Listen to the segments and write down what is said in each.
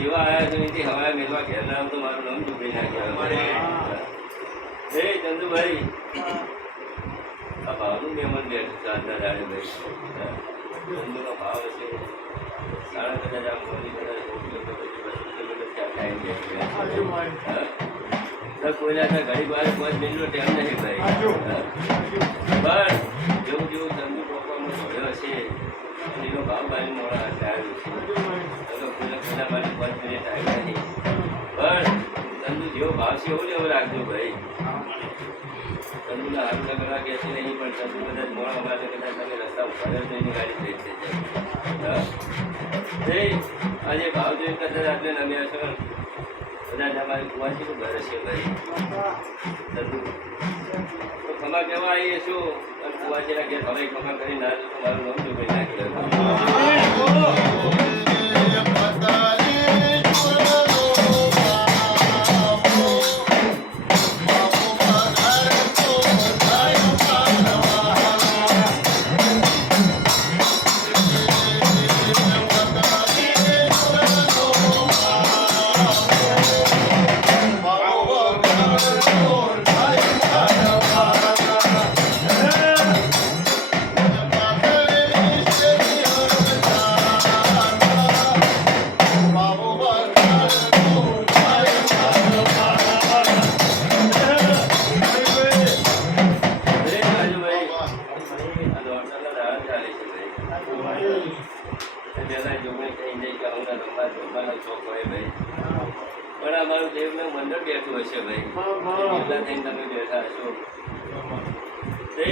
જેવા આયા છે હવા મેળવા ઘેર ના તો મારું નામ ચૂકી નાખ્યા. હે ચંદુભાઈ, આ ભાવનું મહેમાન બેઠું છે આજના દાડે ભાઈ. ચંદુનો ભાવ છે 3.5 આમ કોની કદાચ કોઈના ઘડી વાર 5 મિનિટનો ટાઈમ નથી ભાઈ. પણ જેવું જેવું ચંદુ પ્રોગ્રામમાં જોડ્યો છે એનો ભાવ બારી મોડા હાથે આવ્યો છે. કોઈના માટે 5 મિનિટ આવી નથી, પણ ચંદુ જેવો ભાવ છે એવું લેવો રાખજો ભાઈ. ચંદુના હાથ કરવા કે છે નહીં, પણ ચંદુ કદાચ મોડા માટે કદાચ તમે રસ્તા ઉપર જ એની ગાડી થઈ જાય. આજે ભાવ જોઈ કદાચ આટલે નમ્યા છો કદાચ અમારી કુવાસીનું ઘર છે ભાઈ. ચંદુ તો ખમા કહેવા આવીએ શું, અને કુવાસીના ઘેર હવે ખમા કરી ના તો મારું નામ જો ભાઈ નાખી મંડળ બેઠું હશે ભાઈ. એટલા થઈને તમે બેઠા હશો તે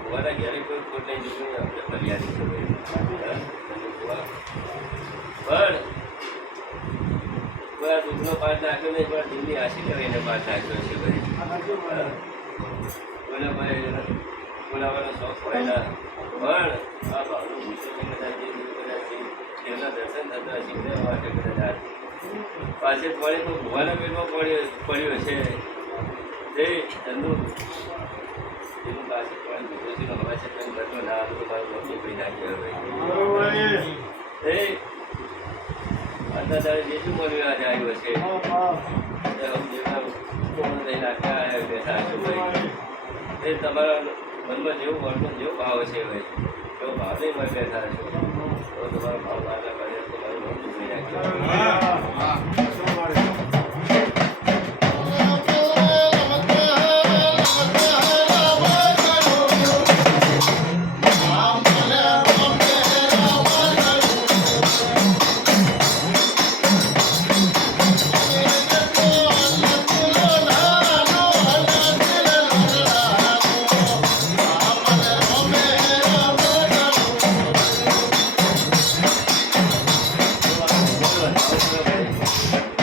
ભુવાના ઘેરે કોઈ ખોટ નહીં જોયું આપણે ફરિયાદી છે ભાઈ. પણ કોઈ આ દુઃખનો પાઠ નાખ્યો નહીં, પણ દિલ્હી આશી કરે એને પાઠ નાખ્યો છે ભાઈ. કોઈના ભાઈ બોલાવવાનો શોખ હોય ના, પણ આ ભાવનું વિષય કદાચ તેના દર્શન થતા શીખવા માટે કદાચ પાછળ પડે તો ભુવાના પેટમાં પડ્યો છે. તે ચંદુ એનું પાછળ પણ વિદેશીનો હવા છે કંઈ ઘટનો ના તો મારું નામ નીકળી નાખ્યો ભાઈ. તે આજના તારે જેટલું મળ્યું આજે આવ્યો છે જેટલા થઈને આખા બેઠા હશો ભાઈ. તે તમારા મનમાં જેવું વર્તન જેવો ભાવ છે ભાઈ, એવો ભાવ નહીં મળે બેઠા હશો તો તમારો ભાવ આગળ પડે તો મારું નામ નીકળી નાખ્યો. જાય